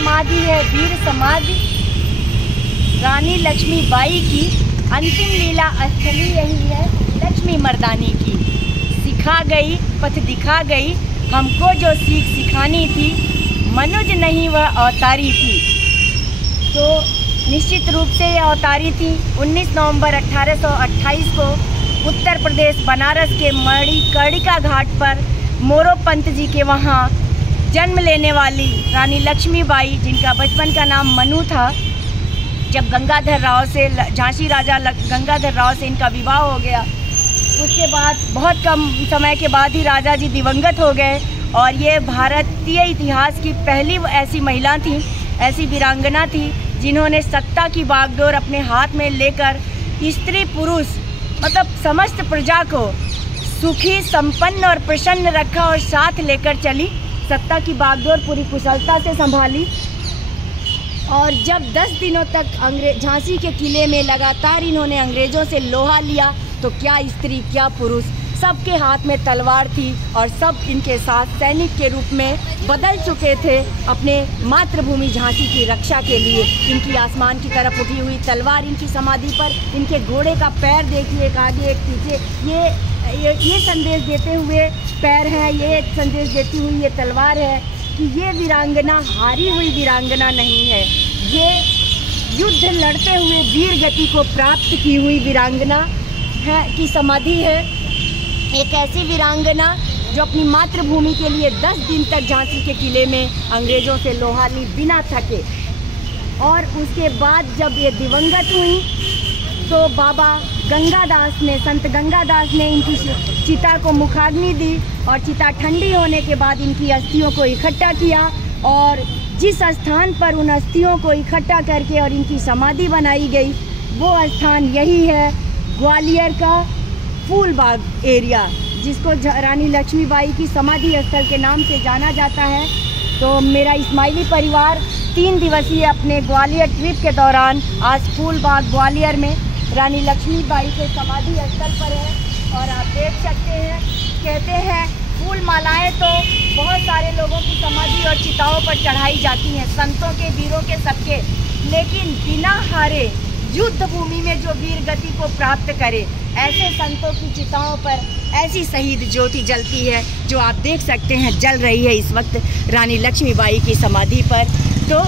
समाधि है वीर समाधि रानी लक्ष्मीबाई की। अंतिम लीला स्थली यही है लक्ष्मी मर्दानी की। सिखा गई पथ दिखा गई, हमको जो सीख सिखानी थी, मनुज नहीं वह अवतारी थी। तो निश्चित रूप से ये अवतारी थी। 19 नवंबर 1828 को उत्तर प्रदेश बनारस के मणिकर्णिका घाट पर मोरोपंत जी के वहाँ जन्म लेने वाली रानी लक्ष्मीबाई, जिनका बचपन का नाम मनु था, जब गंगाधर राव से झांसी राजा गंगाधर राव से इनका विवाह हो गया, उसके बाद बहुत कम समय के बाद ही राजा जी दिवंगत हो गए। और ये भारतीय इतिहास की पहली ऐसी महिला थी, ऐसी वीरांगना थी, जिन्होंने सत्ता की बागडोर अपने हाथ में लेकर स्त्री पुरुष मतलब समस्त प्रजा को सुखी संपन्न और प्रसन्न रखा और साथ लेकर चली। सत्ता की बागडोर पूरी कुशलता से संभाली। और जब 10 दिनों तक झांसी के किले में लगातार इन्होंने अंग्रेज़ों से लोहा लिया, तो क्या स्त्री क्या पुरुष सबके हाथ में तलवार थी और सब इनके साथ सैनिक के रूप में बदल चुके थे अपने मातृभूमि झांसी की रक्षा के लिए। इनकी आसमान की तरफ उठी हुई तलवार इनकी समाधि पर, इनके घोड़े का पैर देखिए, एक आगे एक पीछे, ये संदेश देते हुए पैर है, ये संदेश देती हुई ये तलवार है कि ये वीरांगना हारी हुई वीरांगना नहीं है, ये युद्ध लड़ते हुए वीर गति को प्राप्त की हुई वीरांगना है की समाधि है। एक ऐसी वीरांगना जो अपनी मातृभूमि के लिए 10 दिन तक झांसी के किले में अंग्रेज़ों से लोहा ली बिना थके। और उसके बाद जब ये दिवंगत हुई तो बाबा गंगादास ने, संत गंगादास ने इनकी चिता को मुखाग्नि दी और चिता ठंडी होने के बाद इनकी अस्थियों को इकट्ठा किया। और जिस स्थान पर उन अस्थियों को इकट्ठा करके और इनकी समाधि बनाई गई, वो स्थान यही है ग्वालियर का फूलबाग एरिया, जिसको रानी लक्ष्मीबाई की समाधि स्थल के नाम से जाना जाता है। तो मेरा इस्माइली परिवार 3 दिवसीय अपने ग्वालियर ट्रिप के दौरान आज फूलबाग ग्वालियर में रानी लक्ष्मीबाई के समाधि स्थल पर है। और आप देख सकते हैं, कहते हैं फूल मालाएँ तो बहुत सारे लोगों की समाधि और चिताओं पर चढ़ाई जाती हैं, संतों के, वीरों के, सबके, लेकिन बिना हारे युद्ध भूमि में जो वीर गति को प्राप्त करे, ऐसे संतों की चिताओं पर ऐसी शहीद ज्योति जलती है, जो आप देख सकते हैं जल रही है इस वक्त रानी लक्ष्मीबाई की समाधि पर। तो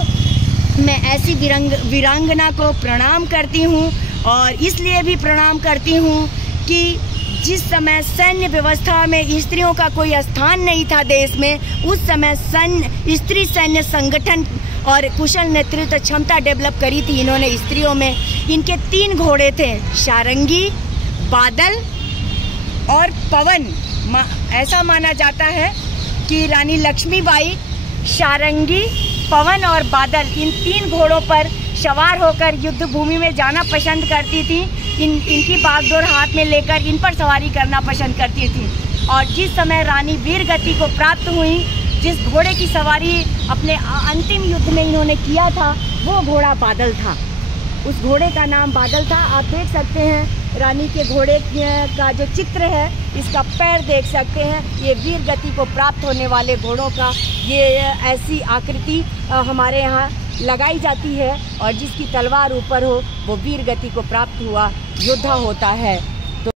मैं ऐसी वीरांगना को प्रणाम करती हूँ, और इसलिए भी प्रणाम करती हूँ कि जिस समय सैन्य व्यवस्था में स्त्रियों का कोई स्थान नहीं था देश में, उस समय स्त्री सैन्य संगठन और कुशल नेतृत्व क्षमता डेवलप करी थी इन्होंने स्त्रियों में। इनके 3 घोड़े थे, सारंगी, बादल और पवन। ऐसा माना जाता है कि रानी लक्ष्मीबाई सारंगी, पवन और बादल, इन 3 घोड़ों पर सवार होकर युद्ध भूमि में जाना पसंद करती थी। इनकी बागडोर हाथ में लेकर इन पर सवारी करना पसंद करती थी। और जिस समय रानी वीर गति को प्राप्त हुई, जिस घोड़े की सवारी अपने अंतिम युद्ध में इन्होंने किया था, वो घोड़ा बादल था। उस घोड़े का नाम बादल था। आप देख सकते हैं रानी के घोड़े का जो चित्र है, इसका पैर देख सकते हैं। ये वीर गति को प्राप्त होने वाले घोड़ों का ये ऐसी आकृति हमारे यहाँ लगाई जाती है, और जिसकी तलवार ऊपर हो वो वीर गति को प्राप्त हुआ योद्धा होता है।